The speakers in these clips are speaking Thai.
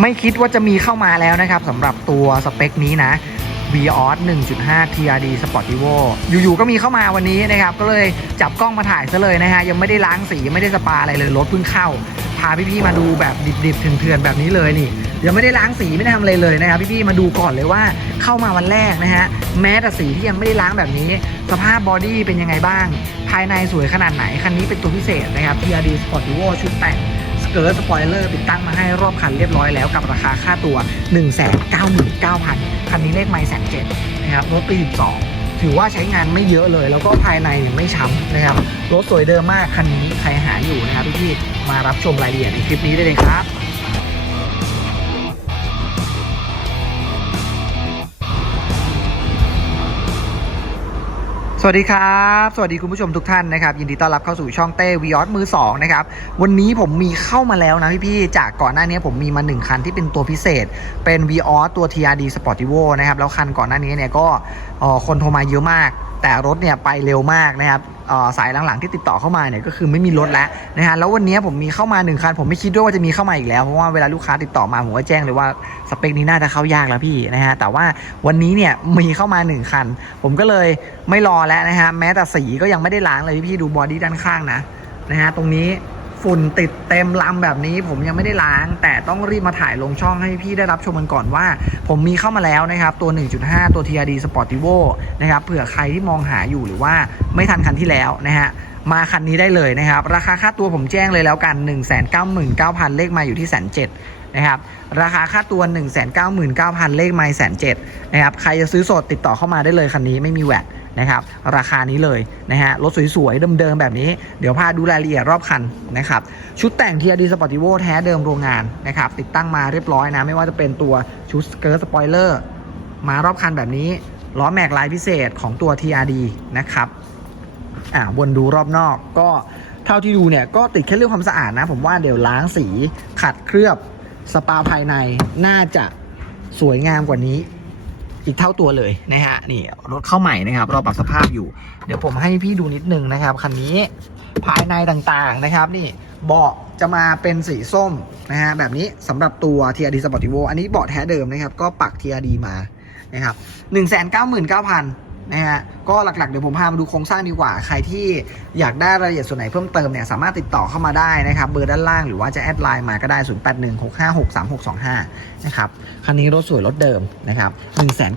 ไม่คิดว่าจะมีเข้ามาแล้วนะครับสำหรับตัวสเปคนี้นะ v o s 1.5 TRD Sportivo อยู่ๆก็มีเข้ามาวันนี้นะครับ ก็เลยจับกล้องมาถ่ายซะเลยนะฮะ ยังไม่ได้ล้างสียังไม่ได้สปาอะไรเลย รถเพิ่งเข้า พาพี่ๆมาดูแบบดิบๆเถื่อนๆแบบนี้เลยนี่ ยังไม่ได้ล้างสีไม่ได้ทำอะไรเลยนะครับพี่ๆมาดูก่อนเลยว่าเข้ามาวันแรกนะฮะ แม้แต่สีที่ยังไม่ได้ล้างแบบนี้ สภาพบอดี้เป็นยังไงบ้าง ภายในสวยขนาดไหน คันนี้เป็นตัวพิเศษนะครับ TRD Sportivo ชุดแต่ง กิร์ตสปอยเลอร์ติดตั้งมาให้รอบคันเรียบร้อยแล้วกับราคาค่าตัว 199,000 คันนี้เลขไม่แสนเจ็ดนะครับรถปี 12 ถือว่าใช้งานไม่เยอะเลย แล้วก็ภายในไม่ช้ำนะครับรถสวยเดิมมากคันนี้ใครหาอยู่นะครับพี่ๆมารับชมรายละเอียดในคลิปนี้ได้เลยครับ วัสดีครับ สวัสดีคุณผู้ชมทุกท่านนะครับ ยินดีต้อนรับเข้าสู่ช่องเต้วีออสมือ2นะครับ วันนี้ผมมีเข้ามาแล้วนะพี่ๆ จากก่อนหน้านี้ผมมีมา 1 คันที่เป็นตัวพิเศษ เป็น v ีออสตัว TRD Sportivo นะครับ แล้วคันก่อนหน้านี้เนี่ยก็คนโทรมาเยอะมาก แต่รถเนี่ยไปเร็วมากนะครับสายหลังๆที่ติดต่อเข้ามาเนี่ยก็คือไม่มีรถแล้วนะฮะแล้ววันนี้ผมมีเข้ามา1คันผมไม่คิดด้วยว่าจะมีเข้ามาอีกแล้วเพราะว่าเวลาลูกค้าติดต่อมาผมก็แจ้งเลยว่าสเปคนี้น่าจะเข้ายากแล้วพี่นะฮะแต่ว่าวันนี้เนี่ยมีเข้ามา1คันผมก็เลยไม่รอแล้วนะฮะแม้แต่สีก็ยังไม่ได้ล้างเลยพี่ดูบอดี้ด้านข้างนะนะฮะตรงนี้ ฝุ่นติดเต็มลำแบบนี้ ผมยังไม่ได้ล้าง แต่ต้องรีบมาถ่ายลงช่องให้พี่ได้รับชมกันก่อนว่า ผมมีเข้ามาแล้วนะครับ ตัว 1.5 ตัว TRD Sportivo นะครับเผื่อใครที่มองหาอยู่หรือว่าไม่ทันคันที่แล้วนะฮะมาคันนี้ได้เลยนะครับ ราคาค่าตัวผมแจ้งเลยแล้วกัน 199,000 เลขมาอยู่ที่แสนเจ็ดนะครับราคาค่าตัว 199,000 เลขไมล์แสนเจ็ดนะครับใครจะซื้อสดติดต่อเข้ามาได้เลยคันนี้ไม่มีแวด นะครับ ราคานี้เลยนะฮะรถสวยๆ เดิมๆ แบบนี้ เดี๋ยวพาดูรายละเอียดรอบคันนะครับ ชุดแต่ง TRD Sportivo แท้เดิมโรงงานนะครับ ติดตั้งมาเรียบร้อยนะ ไม่ว่าจะเป็นตัวชุดสเกิร์ตสปอยเลอร์มารอบคันแบบนี้ล้อแม็กลายพิเศษของตัว TRD นะครับอ่าวนดูรอบนอกก็เท่าที่ดูเนี่ยก็ติดแค่เรื่องความสะอาดนะ ผมว่าเดี๋ยวล้างสีขัดเคลือบสปาภายในน่าจะสวยงามกว่านี้ อีกเท่าตัวเลยนะฮะนี่รถเข้าใหม่นะครับเราปรับสภาพอยู่ เดี๋ยวผมให้พี่ดูนิดนึงนะครับคันนี้ภายในต่างๆนะครับ นี่เบาะจะมาเป็นสีส้มนะฮะแบบนี้สำหรับตัว TRD Sportivo อันนี้เบาะแท้เดิมนะครับ ก็ปัก TRD มานะครับ199,000นะฮะก็หลักๆเดี๋ยวผมพามาดูโครงสร้างดีกว่า ใครที่อยากได้รายละเอียดส่วนไหนเพิ่มเติมเนี่ยสามารถติดต่อเข้ามาได้นะครับเบอร์ด้านล่างหรือว่าจะแอดไลน์มาก็ได้ 0816563625 นะครับคันนี้รถสวยรถเดิมนะครับ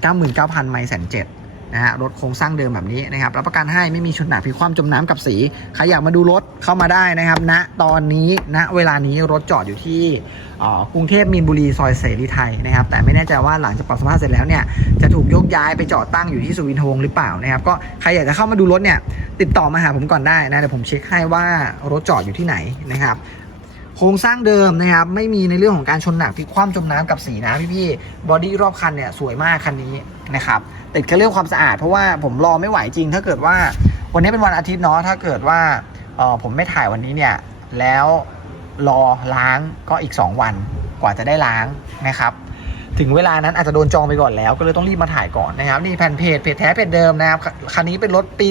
199,000ไมล์แสนเจ็ด นะฮะรถโครงสร้างเดิมแบบนี้นะครับรับประกันให้ไม่มีชุดหนาพิกคว่ำจมน้ำกับสีใครอยากมาดูรถเข้ามาได้นะครับณตอนนี้ณเวลานี้รถจอดอยู่ที่กรุงเทพมีนบุรีซอยเสรีไทยนะครับแต่ไม่แน่ใจว่าหลังจากปรับสภาพเสร็จแล้วเนี่ยจะถูกยกย้ายไปจอดตั้งอยู่ที่สุวินทวงศ์หรือเปล่านะครับก็ใครอยากจะเข้ามาดูรถเนี่ยติดต่อมาหาผมก่อนได้นะเดี๋ยวผมเช็คให้ว่ารถจอดอยู่ที่ไหนนะครับ ครงสร้างเดิมนะครับไม่มีในเรื่องของการชนหนักพลิกคว่ำจมน้ำกับสีนะพี่ๆบอดี้รอบคันเนี่ยสวยมากคันนี้นะครับติดแค่เรื่องความสะอาด เพราะว่าผมรอไม่ไหวจริง ถ้าเกิดว่าวันนี้เป็นวันอาทิตย์เนาะถ้าเกิดว่าเออผมไม่ถ่ายวันนี้เนี่ยแล้วรอล้างก็อีก 2 วันกว่าจะได้ล้างนะครับถึงเวลานั้นอาจจะโดนจองไปก่อนแล้ว ก็เลยต้องรีบมาถ่ายก่อนนะครับนี่แผ่นเพจเพจแท้เพจเดิมนะครับคันนี้เป็นรถปี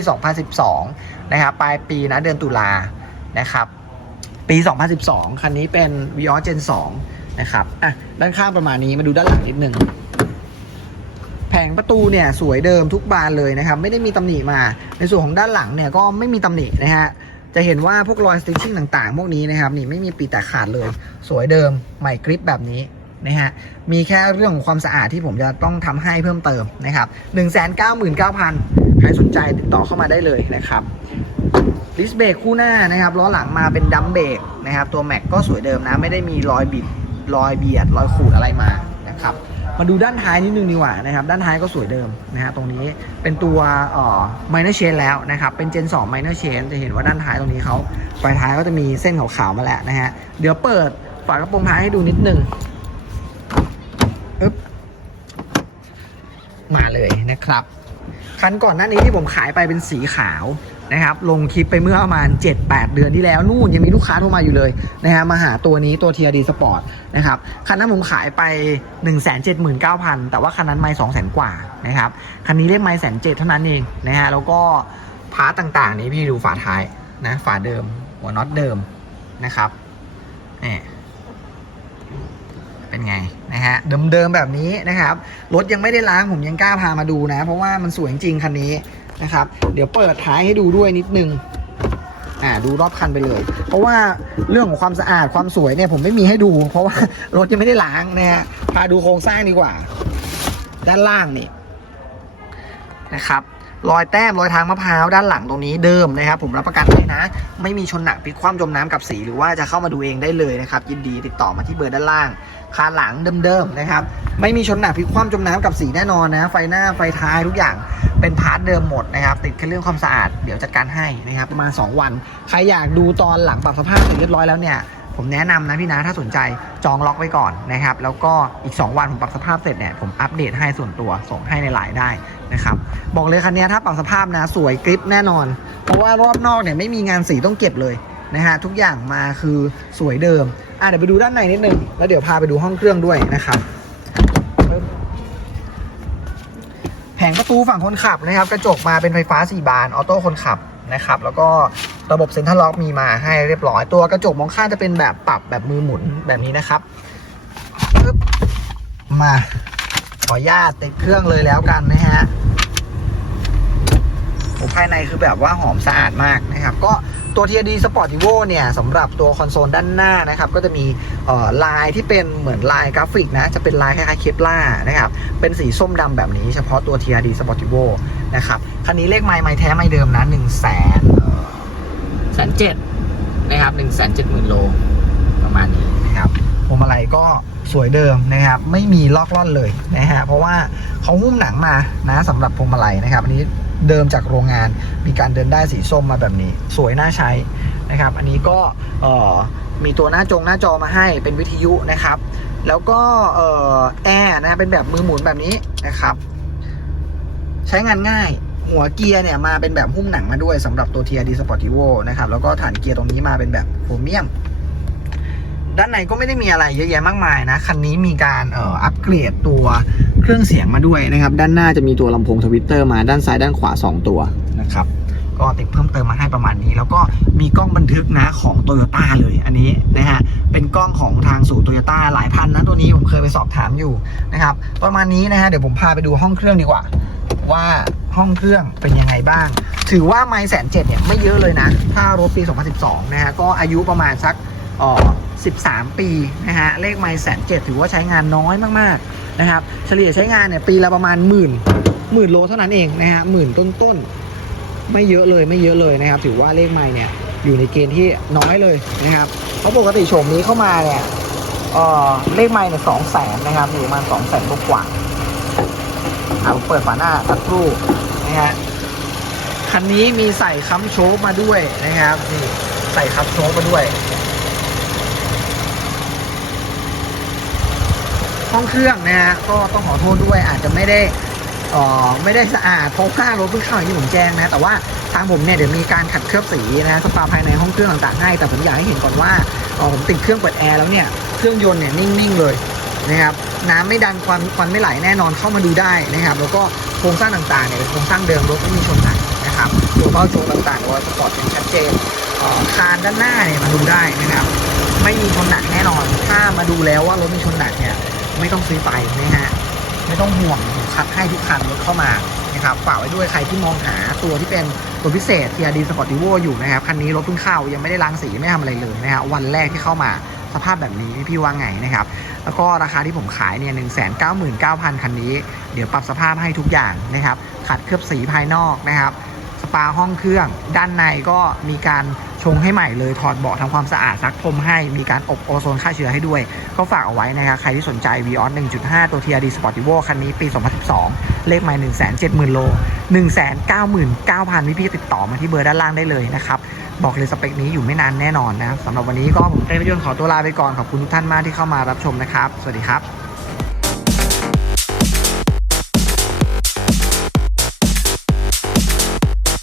2012 นะครับปลายปีนะเดือนตุลานะครับ ปี 2012 คันนี้เป็น v ีออ Gen 2นะครับ อะ ด้านข้างประมาณนี้มาดูด้านหลังนิดนึง แผงประตูเนี่ยสวยเดิมทุกบานเลยนะครับ ไม่ได้มีตำหนิมา ในส่วนของด้านหลังเนี่ยก็ไม่มีตำหนินะฮะ จะเห็นว่าพวกรอยสติชชิ่งต่างๆ พวกนี้นะครับนี่ไม่มีปีแตกขาดเลย สวยเดิมใหม่กริปแบบนี้นะฮะ มีแค่เรื่องของความสะอาดที่ผมจะต้องทำให้เพิ่มเติมนะครับ199,000 ใครสนใจติดต่อเข้ามาได้เลยนะครับ ดิสเบรกคู่หน้านะครับล้อหลังมาเป็นดัมเบรก นะครับ ตัวแม็กก็สวยเดิมนะ ไม่ได้มีรอยบิดรอยเบียดรอยขูดอะไรมานะครับมาดูด้านท้ายนิดนึงดีกว่านะครับ ด้านท้ายก็สวยเดิมนะฮะตรงนี้เป็นตัวเอ่อ minor chain แล้วนะครับ เป็น Gen 2 minor chain จะเห็นว่าด้านท้ายตรงนี้เขาปลายท้ายก็จะมีเส้นขาวๆมาแล้วนะฮะเดี๋ยวเปิดฝากระโปรงท้ายให้ดูนิดนึงอึ๊บมาเลยนะครับ คันก่อนหน้านี้ที่ผมขายไปเป็นสีขาว นะครับลงคลิปไปเมื่อประมาณ 7-8 เดือนที่แล้วนู่นยังมีลูกค้าโทรมาอยู่เลยนะฮะมาหาตัวนี้ตัว TRD Sport นะครับคันนั้นผมขายไป 179,000 แต่ว่าคันนั้นไม่2 0 0 0 0กว่านะครับคันนี้เรียกไม่แสนเจ็ดเท่านั้นเองนะฮะแล้วก็พาร์ตต่างๆ นี้พี่ดูฝาท้ายนะฝาเดิมหัวน็อตเดิมนะครับนี่เป็นไงนะฮะเดิมๆแบบนี้นะครับรถยังไม่ได้ล้างผมยังกล้าพามาดูนะ เพราะว่ามันสวยจริงคันนี้ นะครับ เดี๋ยวเปิดท้ายให้ดูด้วยนิดนึงอ่าดูรอบคันไปเลย เพราะว่าเรื่องของความสะอาดความสวยเนี่ยผมไม่มีให้ดู เพราะว่ารถยังไม่ได้ล้างนะฮะพาดูโครงสร้างดีกว่า ด้านล่างนี่นะครับรอยแต้มรอยทางมะพร้าวด้านหลังตรงนี้เดิมนะครับ ผมรับประกันให้นะ ไม่มีชนหนักพลิกคว่ำจมน้ำกับสี หรือว่าจะเข้ามาดูเองได้เลยนะครับ ยินดีติดต่อมาที่เบอร์ด้านล่าง คาหลังเดิมๆนะครับ ไม่มีชนหนักพลิกคว่ำจมน้ำกับสีแน่นอนนะ ไฟหน้าไฟท้ายทุกอย่าง เป็นพาร์ทเดิมหมดนะครับ ติดแค่เรื่องความสะอาดเดี๋ยวจัดการให้นะครับประมาณ 2 วัน ใครอยากดูตอนหลังปรับสภาพเสร็จเรียบร้อยแล้วเนี่ยผมแนะนำนะพี่นะถ้าสนใจจองล็อกไว้ก่อนนะครับ แล้วก็อีก 2 วันผมปรับสภาพเสร็จเนี่ยผมอัปเดตให้ส่วนตัวส่งให้ในไลน์ได้นะครับบอกเลยคันนี้ถ้าปรับสภาพนะสวยกริปแน่นอน เพราะว่ารอบนอกเนี่ยไม่มีงานสีต้องเก็บเลยนะฮะทุกอย่างมาคือสวยเดิมอะเดี๋ยวไปดูด้านในนิดนึงแล้วเดี๋ยวพาไปดูห้องเครื่องด้วยนะครับปึ๊บแผ งประตูฝั่งคนขับนะครับ กระจกมาเป็นไฟฟ้า 4 บานออโต้คนขับนะครับ แล้วก็ระบบเซ็นทรัลล็อกมีมาให้เรียบร้อย ตัวกระจกมองข้างจะเป็นแบบปรับแบบมือหมุนแบบนี้นะครับมาขออนุญาตติดเครื่องเลยแล้วกันนะฮะภายในคือแบบว่าหอมสะอาดมากนะครับ ก็ ตัว TRD Sportivo เนี่ยสำหรับตัวคอนโซลด้านหน้านะครับ ก็จะมีลายที่เป็นเหมือนลายกราฟิกนะ จะเป็นลายคล้ายๆเคปล่านะครับ เป็นสีส้มดำแบบนี้เฉพาะตัว TRD Sportivo นะครับ คันนี้เลขไม้ไม้แท้ไม้เดิมนะ1 0 0 0 0แสนแสนเจ็ดนะครับ1 7 0 0 0 0โลประมาณนี้นะครับพวงมาลัยก็สวยเดิมนะครับ ไม่มีลอกล่อนเลยนะฮะเพราะว่าเขาหุ้มหนังมานะสำหรับพวงมาลัยนะครับอันนี้ เดิมจากโรงงาน มีการเดินได้สีส้มมาแบบนี้ สวยน่าใช้นะครับ อันนี้ก็มีตัวหน้าจงหน้าจอมาให้เป็นวิทยุนะครับ แล้วก็แอร์นะเป็นแบบมือหมุนแบบนี้นะครับ ใช้งานง่ายหัวเกียร์เนี่ยมาเป็นแบบหุ้มหนังมาด้วยสำหรับตัว TRD Sportivo นะครับ แล้วก็ฐานเกียร์ตรงนี้มาเป็นแบบโครเมียม ด้านในก็ไม่ได้มีอะไรเยอะแยะมากมายนะ คันนี้มีการเอ่ออัปเกรดตัว รื่องเสียงมาด้วยนะครับ ด้านหน้าจะมีตัวลำโพงทวิตเตอร์มาด้านซ้ายด้านขวา 2 ตัวนะครับก็ติดเพิ่มเติมมาให้ประมาณนี้ แล้วก็มีกล้องบันทึกนะของโตโยต้าเลยอันนี้นะฮะเป็นกล้องของทางสู่โตโยต้าหลายพันนะตัวนี้ผมเคยไปสอบถามอยู่นะครับประมาณนี้นะฮะเดี๋ยวผมพาไปดูห้องเครื่องดีกว่า ว่าห้องเครื่องเป็นยังไงบ้าง ถือว่าไมล์แสนเจ็ดเนี่ยไม่เยอะเลยนะ ถ้ารถปี 2012 นะฮะก็อายุประมาณสัก 13 ปีนะฮะเลขไมล์แสนเจ็ดถือว่าใช้งานน้อยมากๆนะครับเฉลี่ยใช้งานเนี่ยปีละประมาณหมื่นหมื่นโลเท่านั้นเองนะฮะหมื่นต้นๆ ไม่เยอะเลยไม่เยอะเลยนะครับ ถือว่าเลขไมล์เนี่ยอยู่ในเกณฑ์ที่น้อยเลยนะครับเพราะปกติโฉมนี้เข้ามาเนี่ยเออเลขไมล์เนี่ยสองแสนนะครับอยู่ประมาณสองแสนกว่าๆอะผมเปิดฝาหน้าสักครู่นะฮะคันนี้มีใส่คัมโชคมาด้วยนะครับนี่ใส่คัมโชคมาด้วย ห้องเครื่องนะฮะก็ต้องขอโทษด้วยอาจจะไม่ได้อ่อไม่ได้สะอาดเพราะค่ารถเพิ่งเข้าอย่างที่ผมแจ้งนะ แต่ว่าทางผมเนี่ยเดี๋ยวมีการขัดเคลือบสีนะสปาภายในห้องเครื่องต่างๆให้แต่ผมอยากให้เห็นก่อนว่าอ่อผมติดเครื่องเปิดแอร์แล้วเนี่ยเครื่องยนต์เนี่ยนิ่งๆเลยนะครับน้ำไม่ดันควันควันไม่ไหลแน่นอนเข้ามาดูได้นะครับ แล้วก็โครงสร้างต่างๆเนี่ยเป็นโครงสร้างเดิมรถไม่มีชนหนักนะครับตัวเบ้าโชว์ต่างๆตัวสปอร์ตเป็นชัดเจนอ่อคานด้านหน้าเนี่ยมาดูได้นะครับ ไม่มีชนหนักแน่นอน ถ้ามาดูแล้วว่ารถมีชนหนักเนี่ย ไม่ต้องซื้อไปนะฮะไม่ต้องห่วงผมคัดให้ทุกคันรถเข้ามานะครับฝากไว้ด้วยใครที่มองหาตัวที่เป็นตัวพิเศษ TRD Sportivo อยู่นะครับคันนี้รถเพิ่งเข้ายังไม่ได้ล้างสีไม่ทำอะไรเลยนะฮะวันแรกที่เข้ามาสภาพแบบนี้พี่ว่าไงนะครับ แล้วก็ราคาที่ผมขายเนี่ยหนึ่งแสนเก้าหมื่นเก้าพันคันนี้ เดี๋ยวปรับสภาพให้ทุกอย่างนะครับ ขัดเคลือบสีภายนอกนะครับ สปาห้องเครื่อง ด้านในก็มีการชงให้ใหม่เลยถอดเบาะทำความสะอาดซักพรมให้มีการอบโอโซนฆ่าเชื้อให้ด้วย ก็ฝากเอาไว้นะครับ ใครที่สนใจ v ีออ1.5 ตัว TRD Sportivo คันนี้ปี 2012 เลขหม่170,000 โล 199,000พี่พี่ๆติดต่อมาที่เบอร์ด้านล่างได้เลยนะครับ บอกเลยสเปคนี้อยู่ไม่นานแน่นอนนะครับสำหรับวันนี้ก็ผมเต้นรถยนต์ขอตัวลาไปก่อนขอบคุณทุกท่านมากที่เข้ามารับชมนะครับ สวัสดีครับ